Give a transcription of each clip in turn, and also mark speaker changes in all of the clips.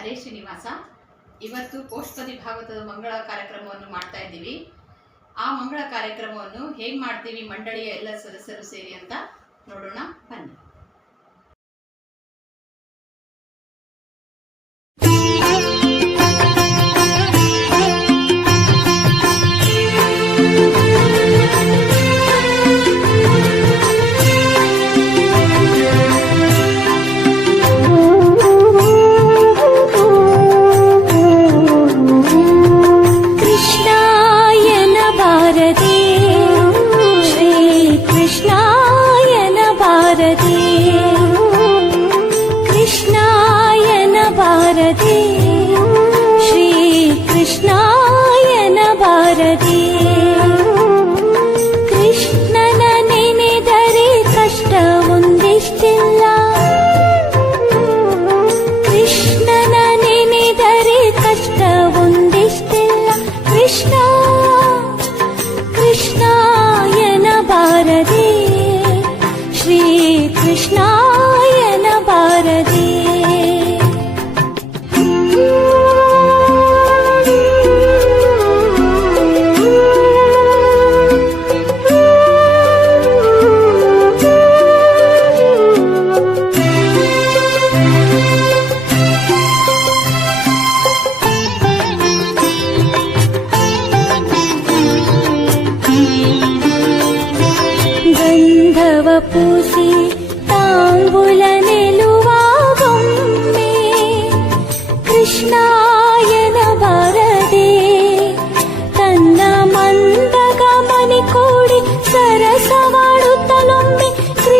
Speaker 1: ಹರೇ ಶ್ರೀನಿವಾಸ. ಇವತ್ತು ಪೋಷ್ಪದಿ ಭಾಗವತದ ಮಂಗಳ ಕಾರ್ಯಕ್ರಮವನ್ನು ಮಾಡ್ತಾ ಇದ್ದೀವಿ. ಆ ಮಂಗಳ ಕಾರ್ಯಕ್ರಮವನ್ನು ಹೇಗೆ ಮಾಡ್ತೀವಿ, ಮಂಡಳಿಯ ಎಲ್ಲ ಸದಸ್ಯರು ಸೇರಿ ಅಂತ ನೋಡೋಣ, ಬನ್ನಿ.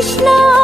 Speaker 2: কৃষ্ণ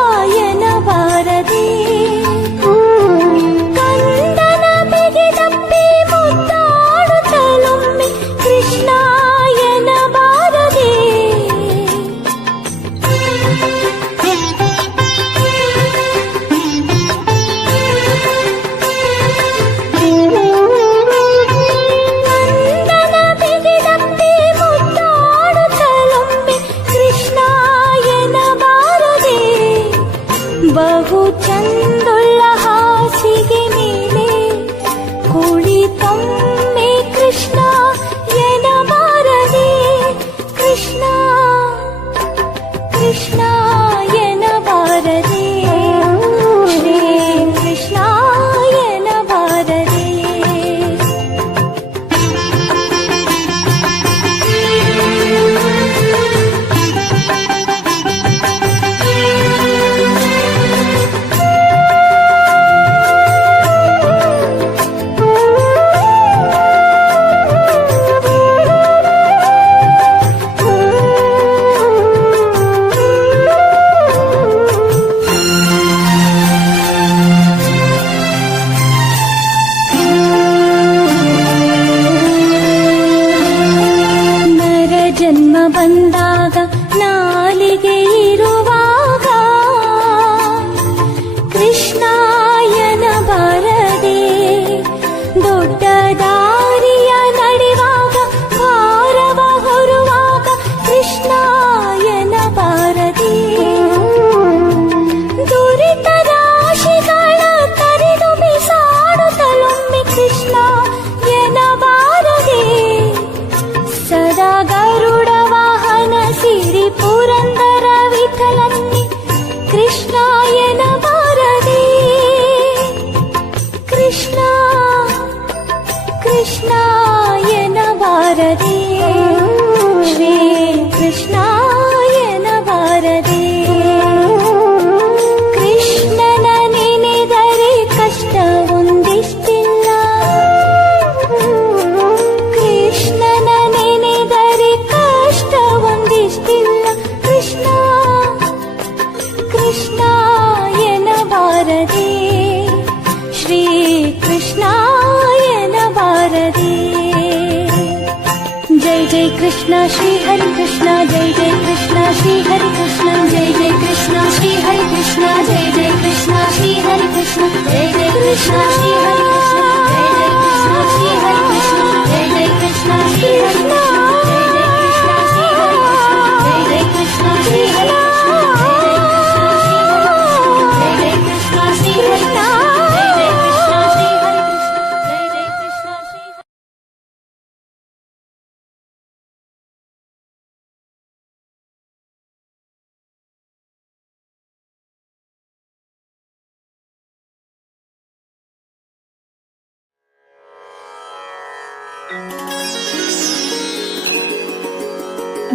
Speaker 2: कृष्णा श्री हरि कृष्णा जय जय कृष्णा श्री हरि कृष्णा जय जय कृष्णा श्री हरि कृष्णा जय जय कृष्णा श्री हरि कृष्णा जय जय कृष्णा श्री हरि कृष्णा जय जय कृष्णा श्री हरि कृष्णा जय जय कृष्णा श्री हरि कृष्णा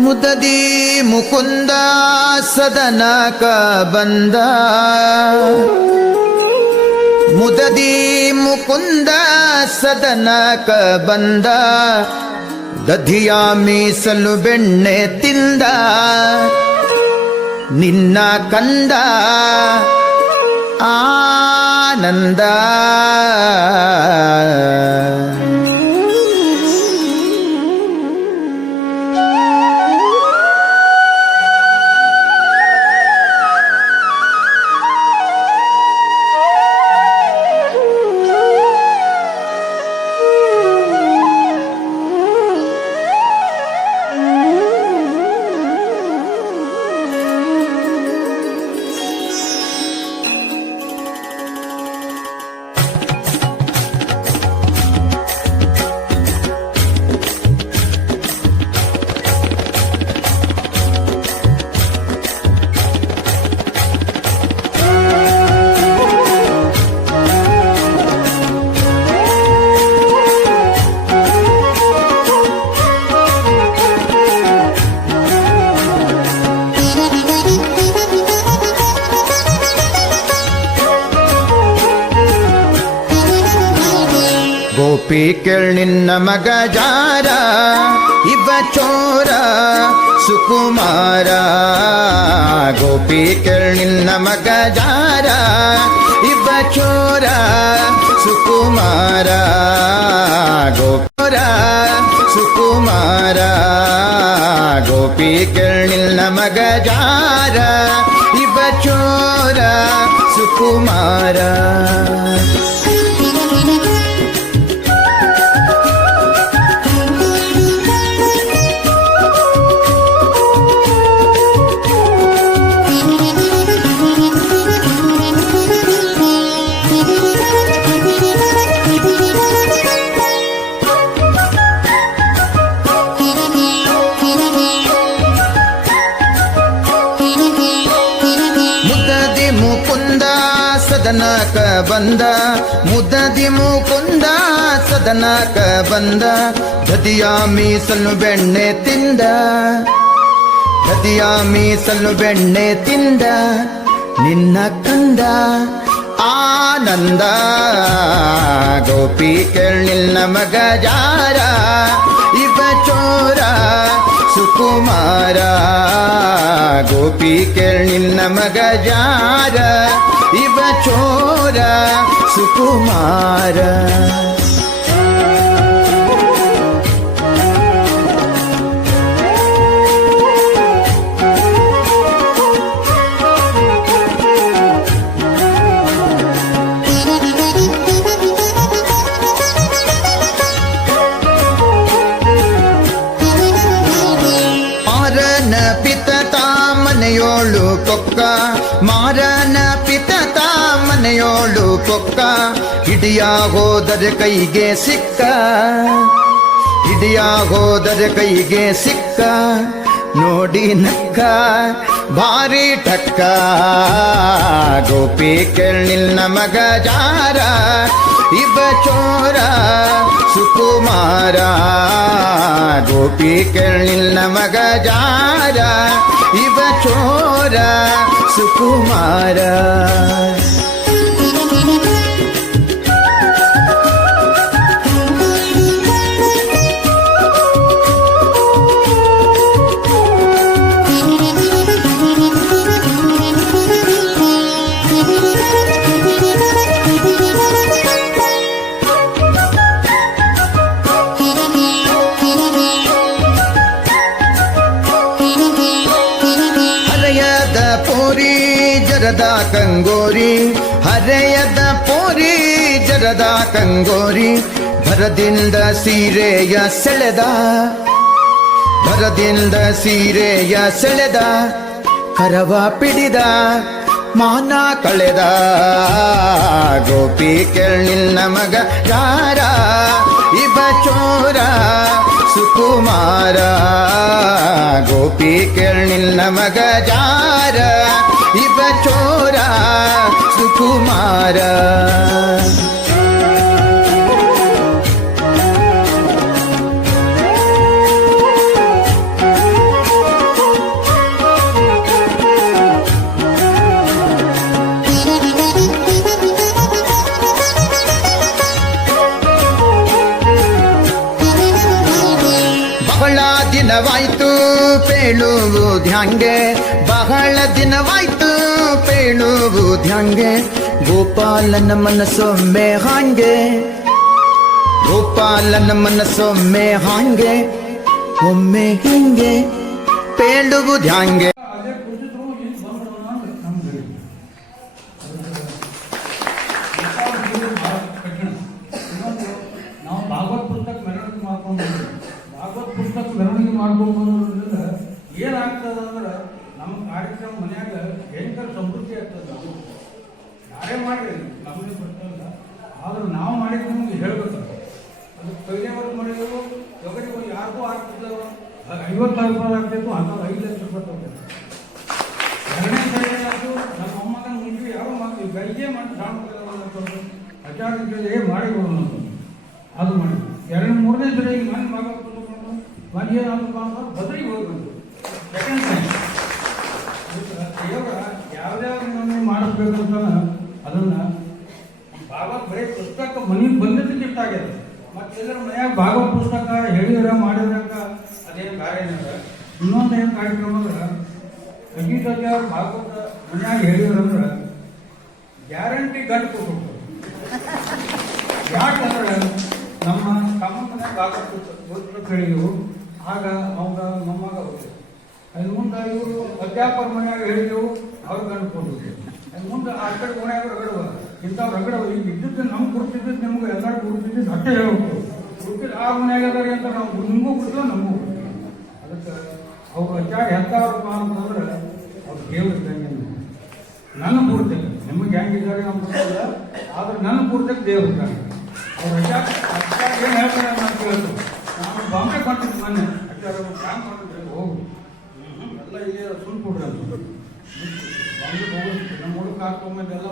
Speaker 3: ಮುದದಿ ಮುಕುಂದ ಸದನಕ ಬಂದ. ಮುದದಿ ಮುಕುಂದ ಸದನಕ ಬಂದ. ದಧಿಯ ಮೀಸಲು ಬೆಣ್ಣೆ ತಿಂದ. ನಿನ್ನ ಕಂದ ಆನಂದ. ಕೇಳ್ ನಿನ್ನ ಮಗ ಜಾರ, ಇವ ಚೋರ, ಸುಕುಮಾರ. ಗೋಪಿ ಕೇಳ್ ನಿನ್ನ ಮಗ ಜಾರ, ಇವ ಚೋರ, ಸುಕುಮಾರ. ಗೋಪುರ ಸುಕುಮಾರ, ಗೋಪಿ ಕೇಳ್ ನಿನ್ನ ಮಗ ಜಾರ, ಇವ ಚೋರ, ಸುಕುಮಾರ. ಸದನಕ ಬಂದ, ಮುದದಿ ಮುಕುಂದ, ಸದನಕ ಬಂದ. ದದಿಯ ಮೀಸಲು ಬೆಣ್ಣೆ ತಿಂದ ದದಿಯ ಮೀಸಲು ಬೆಣ್ಣೆ ತಿಂದ. ನಿನ್ನ ಕಂದ ಆನಂದ, ಗೋಪಿ ಕೇಳಿಲ್ಲ ಮಗ ಜಾರ. ಇವ ಚೋರ ಸುಕುಮಾರ, ಗೋಪಿ ಕೇಳಿಲ್ಲ ಮಗ ಜಾರ. ಇವ ಚೋರ ಸುಕುಮಾರ ಹಿಡಿಯ ಹೋದರೆ ಕೈಗೆ ಸಿಕ್ಕ. ಹಿಡಿಯ ಹೋದರೆ ಕೈಗೆ ಸಿಕ್ಕ. ನೋಡಿ ನಕ್ಕ, ಭಾರಿ ಟಕ್ಕ. ಗೋಪಿ ಕೇಳಿಲ್ ನಮಗ ಜಾರ, ಇಬ್ಬ ಚೋರ ಸುಕುಮಾರ. ಗೋಪಿ ಕೇಳಿಲ್ ನಮಗ ಜಾರ ಇವ ಚೋರ ಸುಕುಮಾರ. ಜರದ ಕಂಗೋರಿ, ಹರೆಯದ ಪೋರಿ, ಜರದ ಕಂಗೋರಿ, ಭರದಿಂದ ಸೀರೆಯ ಸೆಳೆದ, ಭರದಿಂದ ಸೀರೆಯ ಸೆಳೆದ, ಕರವ ಪಿಡಿದ, ಮಾನ ಕಳೆದ. ಗೋಪಿ ಕೇಳಿಲ್ಲ ನಮಗ ಯಾರ? ಇಬ ಚೋರ. ಸುಕುಮಾರ. ಗೋಪಿ ಕೇಳಿಲ್ಲ ಮಗ ಜಾರ. ಇವ ಚೋರ ಸುಕುಮಾರ. ಪೇಳುವುದ್ಯಾಂಗೆ ಬಹಳ ದಿನವಾಯ್ತು ಪೇಳುವುದ್ಯಾಂಗೆ ಗೋಪಾಲನ ಮನಸ್ಸೊಮ್ಮೆ ಹಾಂಗೆ. ಗೋಪಾಲನ ಮನಸ್ಸೊಮ್ಮೆ ಹಾಂಗೆ. ಒಮ್ಮೆ ಹಿಂಗೆ. ಪೇಳುವುದ್ಯಾಂಗೆ
Speaker 4: ಅದೇ ಕುದಿದ್ರು ಇಲ್ಲಿ ಬಂದ್ಬಿಡೋಣ ಅಂತ ನಮ್ಗೆ ಭಾಳ ಕಠಿಣ ಇನ್ನೊಂದು ನಾವು ಭಾಗವತ್ ಪುಸ್ತಕ ಮೆರವಣಿಗೆ ಮಾಡ್ಕೊಂಡು ಬಂದ್ವಿ. ಭಾಗವತ್ ಪುಸ್ತಕ ಮೆರವಣಿಗೆ ಮಾಡ್ಕೊಂಡು ಬಂದ್ರಿಂದ ಏನಾಗ್ತದ ಅಂದ್ರೆ ನಮ್ಮ ಮನ್ಯಾಗ ಭಯಂಕರ ಸಮೃದ್ಧಿ ಆಗ್ತದೆ ಯಾರೇ ಮಾಡಿರಿ ನಮಗೆ ಗೊತ್ತಿಲ್ಲ ಆದ್ರೆ ನಾವು ಮಾಡಿದ್ರೆ ನಮ್ಗೆ ಹೇಳ್ಬೇಕು ಅದು. ಕೈಲೇವರೆಗೆ ಮಾಡಿದ್ರು ಯೋಗರಿಗೆ ಯಾರಿಗೂ ಆಗ್ತದ ಐವತ್ತು ಸಾವಿರ ರೂಪಾಯಿ ಆಗ್ತಿತ್ತು ಅದು ಐದು ಲಕ್ಷ ರೂಪಾಯಿ ತಗೋಬೇಕು. ಎರಡನೇ ಸರಿ ಆಯಿತು ನಮ್ಮ ಅಮ್ಮನ ಮುಂಚೆ ಯಾರು ಮಾಡ್ತೀವಿ ಗೈಗೆ ಮಾಡಿ ಸಾಂಪ್ರದಾಯ ಆಚಾರ್ಯ ಮಾಡಿ ಕೊಡೋಣ ಅದು ಮಾಡಿ ಎರಡು, ಮೂರನೇ ಸರಿ ಮನೆ ಮಗ ಬಂದು ಮನೆ ಏನಾದ್ರು ಬದಲಿಗೆ ಹೋಗ್ಬೇಕು ಸೆಕೆಂಡ್ ಟೈಮ್ ಯೋಗ ಯಾವ್ಯಾವ ನಮಗೆ ಅಂತ ಅದನ್ನ ಭಾಗವತ್ ಬರೀ ಪುಸ್ತಕ ಮನೆಗೆ ಬಂದಿದ್ದಕ್ಕೆ ಗಿಫ್ಟ್ ಆಗ್ಯದ. ಮತ್ತೆ ಎಲ್ಲರ ಮನ್ಯಾಗ ಭಾಗವತ್ ಪುಸ್ತಕ ಹೇಳಿದ್ರ ಮಾಡಿದಂಗ ಅದೇನು ಕಾರ್ಯ ಇನ್ನೊಂದು ಏನು ಕಾರ್ಯಕ್ರಮ ಅಂದ್ರೆ ಸಂಗೀತಜ್ಞ ಅವ್ರು ಭಾಗವತ ಮನ್ಯಾಗ ಹೇಳಿದ್ರಂದ್ರೆ ಗ್ಯಾರಂಟಿ ಗಂಟು ಕೊಟ್ಟು ಯಾಕಂದ್ರೆ ನಮ್ಮ ತಮ್ಮ ಮನೆ ಭಾಗವತ ಪುಸ್ತಕ ಹೇಳಿದೆವು. ಆಗ ಅವಾಗ ನಮ್ಮಾಗ ಹೋಗ್ತದೆ ಅದು ಮುಂದೆ ಇವರು ಅಧ್ಯಾಪಕರ ಮನ್ಯಾಗ ಹೇಳಿದೆವು, ಅವ್ರು ಅದು ಮುಂದೆ ಆ ಕಡೆ ಮನ್ಯಾಗ ರಗಡವ ಇಂಥವ್ರು ರಗಡವ ಈಗ ಇದ್ದಿದ್ದು ನಮ್ಗೆ ಕೊಡ್ತಿದ್ದು ನಿಮ್ಗೆ ಎಲ್ಲರಿಗೂ ಗುರುತಿದ್ದು ಅಷ್ಟೇ ಹೇಳ್ಬೇಕು. ಆ ಮನ್ಯಾಗ ಅದಾರೆ ಅಂತ ನಾವು ನಿಮಗೂ ಗೊತ್ತಿಲ್ಲ ನಮಗೂ ಅದಕ್ಕೆ ಅವ್ರು ಅಜ್ಜಾಗ ಹೆತ್ತವ್ರಪ್ಪ ಅಂತಂದ್ರೆ ಅವ್ರು ದೇವ್ರ ಇದ್ದಂಗೆ ನನ್ನ ಪೂರ್ತಿ ನಿಮಗೆ ಹೆಂಗಿದ್ದಾರೆ ನಮ್ಮ ಗೊತ್ತಿಲ್ಲ. ಆದ್ರೆ ನನ್ನ ಪೂರ್ತಿ ದೇವ್ರ ಇದ್ದಾನೆ ಅವ್ರ ಅಜ್ಜಾಗ ಏನು ಹೇಳ್ತಾರೆ ಅಂತ ಕೇಳ್ತು ನಾನು ಬಾಂಬೆ ಕೊಟ್ಟಿದ್ದು ಮೊನ್ನೆ. ಮಾಡಿದ್ರೆ ಹೋಗು. ಎಲ್ಲ ಇಲ್ಲಿ ಸುಮ್ ಕೊಡ್ರಿ ಅಂತ. ಹೋಗಿ ನಮ್ಮ ಹುಡುಗ ಹಾಕೊಂಬಂದೆಲ್ಲ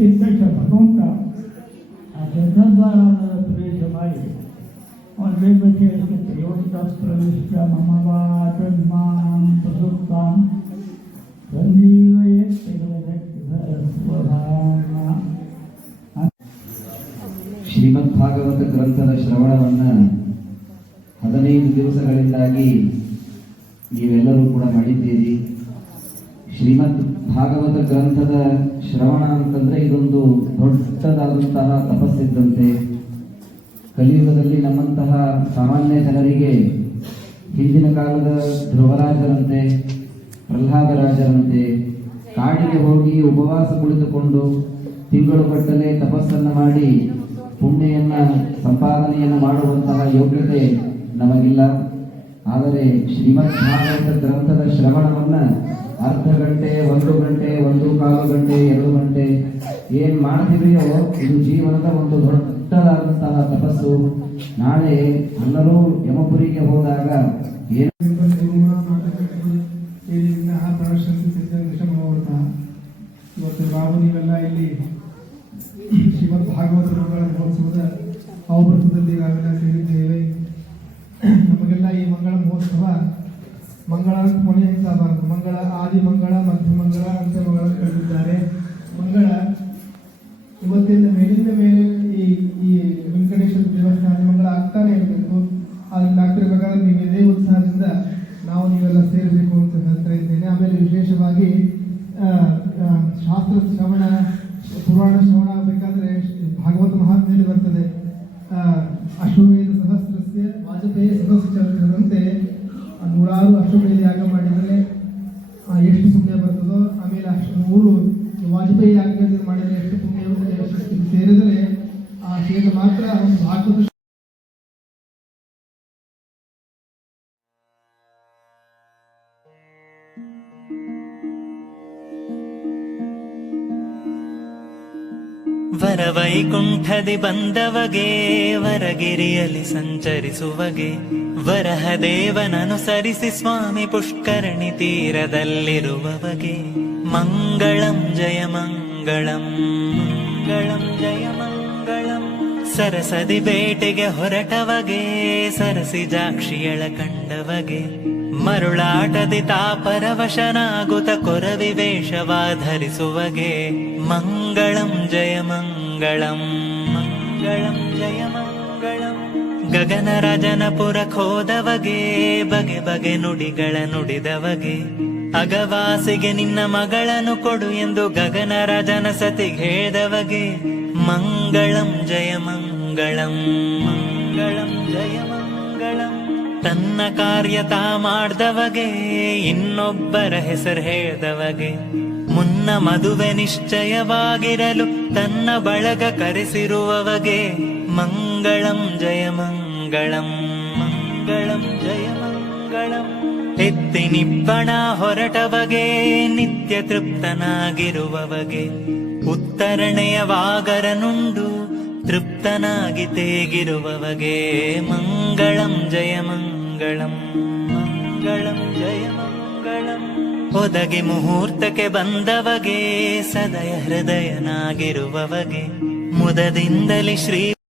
Speaker 5: ಹಚ್ಚಿದ ಭಗವಂತ ಆ ಶಂಖದ್ವಾರದ ಪ್ರವೇಶ ಮಾಡಿ ಅವನು ಬೇಗ ಹೇಳ್ತಿತ್ತು ಯೋಗ ಪ್ರವಿಷ್ಟ ಮಮ ವಾಚನ್ಮಾಂ ಪ್ರಸುಪ್ತಾಂ. ಸಂಜೀವಯೇ
Speaker 6: ಶ್ರೀಮದ್ ಭಾಗವತ ಗ್ರಂಥದ ಶ್ರವಣವನ್ನ ಹದಿನೈದು ದಿವಸಗಳಿಂದಾಗಿ ನೀವೆಲ್ಲರೂ ಕೂಡ ಮಾಡಿದ್ದೀರಿ. ಶ್ರೀಮದ್ ಭಾಗವತ ಗ್ರಂಥದ ಶ್ರವಣ ಅಂತಂದ್ರೆ ಇದೊಂದು ದೊಡ್ಡದಾದಂತಹ ತಪಸ್ಸಿದ್ದಂತೆ. ಕಲಿಯುಗದಲ್ಲಿ ನಮ್ಮಂತಹ ಸಾಮಾನ್ಯ ಜನರಿಗೆ ಹಿಂದಿನ ಕಾಲದ ಧ್ರುವರಾಜರಂತೆ, ಪ್ರಹ್ಲಾದರಾಜರಂತೆ, ಕಾಡಿಗೆ ಹೋಗಿ ಉಪವಾಸ ಕುಳಿತುಕೊಂಡು ತಿಂಗಳು ಕಟ್ಟಲೆ ತಪಸ್ಸನ್ನು ಮಾಡಿ ಪುಣ್ಯೆಯನ್ನ, ಸಂಪಾದನೆಯನ್ನು ಮಾಡುವಂತಹ ಯೋಗ್ಯತೆ ನಮಗಿಲ್ಲ. ಆದರೆ ಶ್ರೀಮದ್ ಭಾಗವತ ಗ್ರಂಥದ ಶ್ರವಣವನ್ನ ಅರ್ಧ ಗಂಟೆ, ಒಂದು ಗಂಟೆ, ಒಂದು ಕಾಲು ಗಂಟೆ, ಎರಡು ಗಂಟೆ. ಏನು ಮಾಡ್ತೀವಿಯೋ ಇದು ಜೀವನದ ಒಂದು ದೊಡ್ಡದಾದಂತಹ ತಪಸ್ಸು. ನಾಳೆ ಎಲ್ಲರೂ ಯಮಪುರಿಗೆ ಹೋದಾಗ ಏನು
Speaker 7: ಇವತ್ತು ನಾವು ನೀವೆಲ್ಲ ಇಲ್ಲಿ ಶ್ರೀಮದ್ ಭಾಗವತ ಮಂಗಳ ಮಹೋತ್ಸವದ ಅವಭೃತದಲ್ಲಿ ನಾವೆಲ್ಲ ಸೇರಿದ್ದೇವೆ. ನಮಗೆಲ್ಲ ಈ ಮಂಗಳ ಮಹೋತ್ಸವ ಮಂಗಳ ಕೊನೆ ಆಗಬಾರದು ಮಂಗಳ ಆದಿ ಮಂಗಳ ಮಧ್ಯ ಮಂಗಳ ಅಂತ ಮಂಗಳ ಕಂಡಿದ್ದಾರೆ ಮಂಗಳ ಇವತ್ತಿನ ಮೇಲಿಂದ ಮೇಲೆ ಈ ಈ ವೆಂಕಟೇಶ್ವರ ದೇವಸ್ಥಾನ ಮಂಗಳ ಆಗ್ತಾನೆ ಇರಬೇಕು ಅದನ್ನ ಆಗ್ತಿರ್ಬೇಕಾದ್ರೆ ನೀವು ಇದೇ ಉತ್ಸಾಹದಿಂದ ನಾವು ನೀವೆಲ್ಲ ಸೇರಬೇಕು ಅಂತ ಹೇಳ್ತಾ ಇದ್ದೇನೆ ಆಮೇಲೆ ವಿಶೇಷವಾಗಿ ಆ, ಆ, ಶಾಸ್ತ್ರ ಶ್ರವಣ ಪುರಾಣ ಶ್ರವಣ ಆಗಬೇಕಾದ್ರೆ ಭಾಗವತ ಮಹಾತ್ಮೆಯಲ್ಲಿ ಬರ್ತದೆ ಆ, ಅಶ್ವಮೇಧ ಸಹಸ್ರಸ್ಯ ವಾಜಪೇಯಿ ಸಹಸ್ರ ಚರಿತ್ರದಂತೆ ಅಷ್ಟು ಅಶ್ವಮೇಧ ಯಾಗ ಮಾಡಿದರೆ ಎಷ್ಟು ಪುಣ್ಯ ಬರ್ತದೋ ಆಮೇಲೆ ಅಷ್ಟು ಮೂರು ವಾಜಪೇಯಿ ಯಾಗ ಮಾಡಿದರೆ ಎಷ್ಟು ಪುಣ್ಯ ಸೇರಿದರೆ ಆ ಸೇದ ಮಾತ್ರ ಒಂದು ಭಾಗವತ
Speaker 8: ವರವೈಕುಂಠದಿ ಬಂದವಗೆ, ವರಗಿರಿಯಲ್ಲಿ ಸಂಚರಿಸುವಗೆ, ವರಹದೇವನನುಸರಿಸಿ ಸ್ವಾಮಿ ಪುಷ್ಕರಣಿ ತೀರದಲ್ಲಿರುವವಗೆ. ಮಂಗಳಂ ಜಯ ಮಂಗಳಂ ಮಂಗಳಂ ಜಯ ಮಂಗಳಂ. ಸರಸದಿ ಬೇಟೆಗೆ ಹೊರಟವಗೆ, ಸರಸಿ ಜಾಕ್ಷಿಯಳ ಕಂಡವಗೆ. ಮರುಳಾಟದಿ ತಾಪರವಶನಾಗುತ ಕೊರವಿ ವೇಷವಾಧರಿಸುವಗೆ, ಮಂಗಳಂ ಜಯ ಮಂಗಳಂ ಮಂಗಳಂ ಮಂಗಳಂ ಗಗನರಾಜನಪುರ ಖೋದವಗೆ ಬಗೆ ಬಗೆ ನುಡಿಗಳ ನುಡಿದವಗೆ. ಅಗವಾಸಿಗೆ ನಿನ್ನ ಮಗಳನ್ನು ಕೊಡು ಎಂದು ಗಗನರಾಜನ ಸತಿಗೆ ಹೇಳಿದವಗೆ. ಮಂಗಳಂ, ಜಯ ಮಂಗಳಂ ಮಂಗಳಂ, ಜಯ ಮಂಗಳಂ. ತನ್ನ ಕಾರ್ಯ ತಾ ಮಾಡ್ದವಗೆ, ಇನ್ನೊಬ್ಬರ ಹೆಸರು ಹೇಳ್ದವಗೆ. ಮುನ್ನ ಮದುವೆ ನಿಶ್ಚಯವಾಗಿರಲು ತನ್ನ ಬಳಗ ಕರೆಸಿರುವವಗೆ, ಮಂಗಳಂ ಜಯ ಮಂಗಳಂ ಮಂಗಳಂ ಜಯ ಮಂಗಳಂ. ಎತ್ತಿನಿಬ್ಬಣ ಹೊರಟವಗೆ, ನಿತ್ಯ ತೃಪ್ತನಾಗಿರುವವಗೆ. ಉತ್ತರಣೆಯವಾಗರನುಂಡು ತೃಪ್ತನಾಗಿ ತೇಗಿರುವವಗೆ ಮಂಗಳಂ ಜಯ ಮಂಗಳಂ ಮಂಗಳಂ ಜಯ ಮಂಗಳಂ. ಒದಗಿ ಮುಹೂರ್ತಕ್ಕೆ ಬಂದವಗೆ ಸದಯ ಹೃದಯನಾಗಿರುವವಗೆ, ಮುದದಿಂದಲೇ ಶ್ರೀ